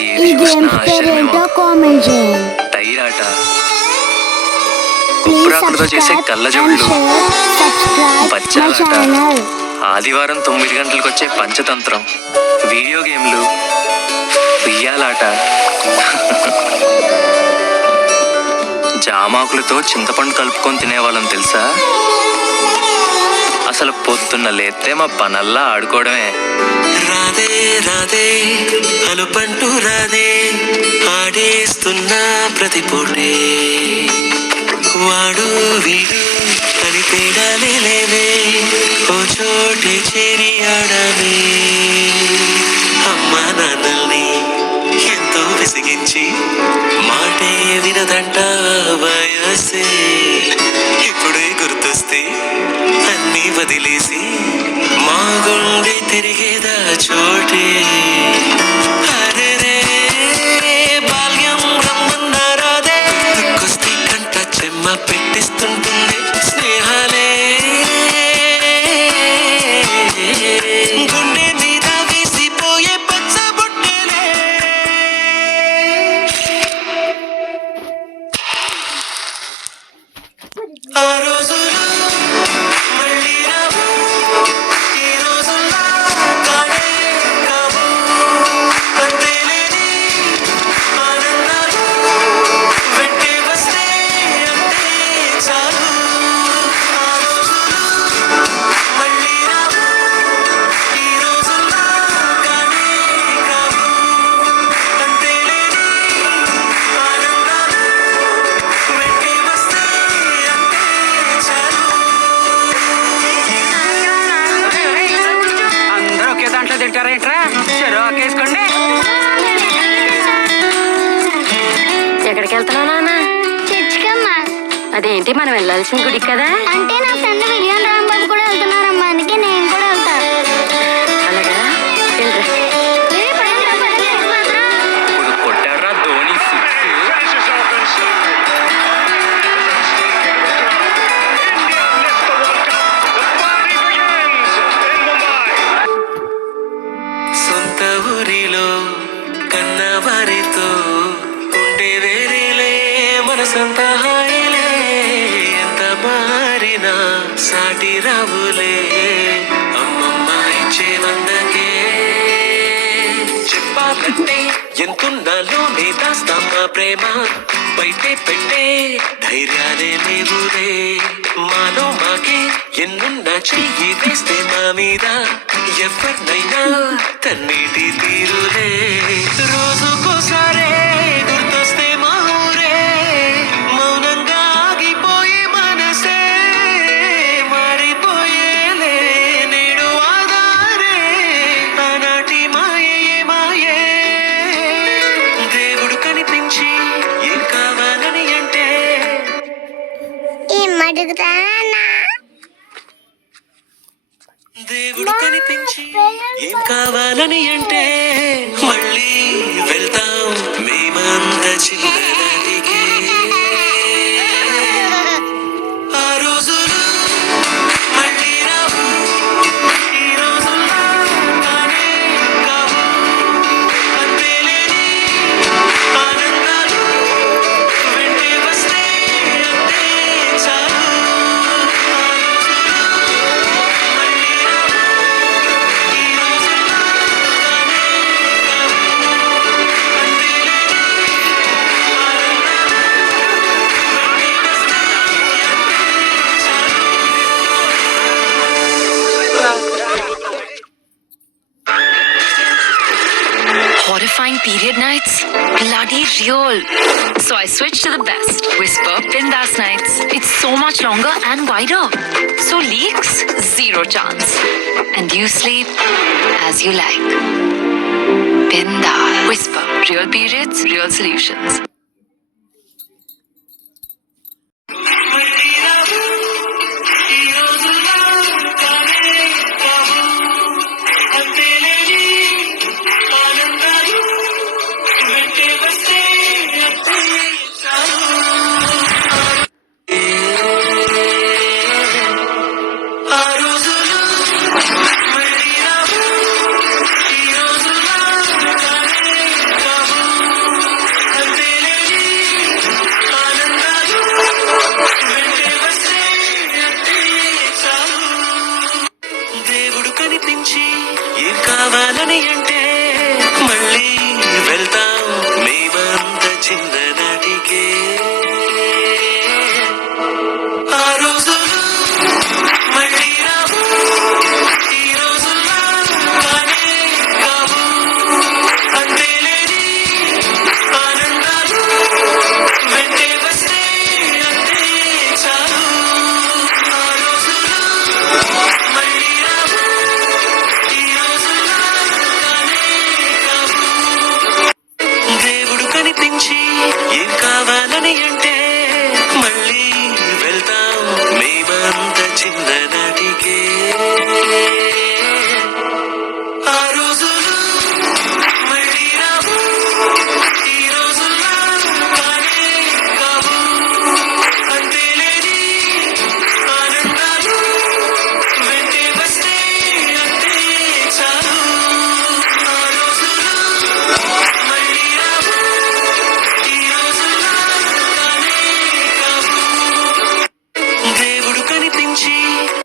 ఏది చూసినా ఆశ్చర్యమేమో. టైర్ ఆట, కొబ్బరాకులతో చేసే కళ్ళజోళ్ళు, బచ్చాలాట, ఆదివారం 9 గంటలకు వచ్చే పంచతంత్రం, వీడియో గేమ్లు, ఉయ్యాలాట, జామాకులతో చింతపండు కలుపుకొని తినేవాళ్ళం తెలుసా. అసలు పొద్దున్న లేస్తే మా పనల్లా ఆడుకోవడమే. రాధే రాధే అనుపంటూ రాధే ఆడేస్తున్నా ప్రతి పూటే, వాడు వీడు అని తేడాలే లేవే, ఓ చోటే చేరి ఆడమే. అమ్మా నాన్నల్ని ఎంతో విసిగించి మాటే వినదంట వయసే, ఇప్పుడే గుర్తొస్తే అన్నీ వదిలేసి మా గుండె తిరిగేదా చోటే. అరే బాల్యం రమ్మన్నారాదే, గుర్తుకొస్తే కంట చెమ్మ పెట్టిస్తుంటుంది స్నేహాలే, గుండె మీద వేసిపోయే పచ్చ బొట్టెలే. ఆ రోజులు మళ్ళీ రావు, ఈ రోజుల్లో కానే కావు, అంతేలేని ఆనందాలు వెంటే వస్తే అంతే చాలు. ఆ రోజులు మళ్ళీ రావు, ఈ రోజుల్లో కానే కావు, అంతేలేని ఆనందాలు వెంటే వస్తే అంతే చాలు. అందరూ ఒకే దాంట్లో తింటారేంట్రా? చెరోకేసుకోండి. ఎక్కడికి వెళ్తున్నావు నాన్న? చర్చికమ్మా. అదేంటి మనం వెళ్ళాల్సిన గుడి కదా? అంటే నా ఫ్రెండ్ విలియం రాంబాబు కూడా వెళ్తున్నారమ్మా, అందుకే నేను కూడా వెళ్తా. అలాగా వెళ్ళరా. ఇప్పుడు కొట్టారా ధోని సిక్స్. సొంత ఊరిలో కన్నవారితో ఉండే వేరేలే మనసంత హాయిలే, ఎంత మారినా సాటి రావులే, అమ్మమ్మ ఇచ్చే వందకే చెప్పాలంటే ఎంతున్నలోనే దాస్తామా ప్రేమ, బయటే పెట్టే ధైర్యాలే లేవులే, మాలో మాకే ఎన్నున్నా చెయ్యి వేస్తే మా మీద ఎవరినైనా తన్నిటి తీరులే. రోజుకోసారే గుర్తొస్తే మా ఊరే, మౌనంగా ఆగిపోయే మనసే మారిపోయేలే, నేడు ఆధారే ఆనాటి మాయే మాయే. దేవుడు కనిపించి ఏం కావాలని అంటే ఏం అడుగుతానా? దేవుడు కనిపించి ఏం కావాలని అంటే మళ్ళీ వెళ్తాం మేమంత చిన్నదానికి. ఆ రోజులు మళ్ళీ రావు, ఈ రోజుల్లో కానే కావు, అంతేలేని ఆనందాలు వెంటే వస్తే అంతే చాలు. ఆ రోజులు మళ్ళీ రావు, ఈ రోజుల్లో కానే కావు, అంతేలేని ఆనందాలు వెంటే వస్తే అంతే చాలు. Horrifying period nights? Bloody real. So I switched to the best. Whisper Bindas Nights. It's so much longer and wider. So leaks? Zero chance. And you sleep as you like. Bindas. Whisper. Real periods, real solutions. మళ్ళీ రావు, ఈ రోజుల్లో కానే కావు, అంతేలేని ఆనందాలు వెంటే వస్తే అంతే చాలు. ఆ రోజులు మళ్ళీ రావు, ఈ రోజుల్లో కానే కావు, నుంచి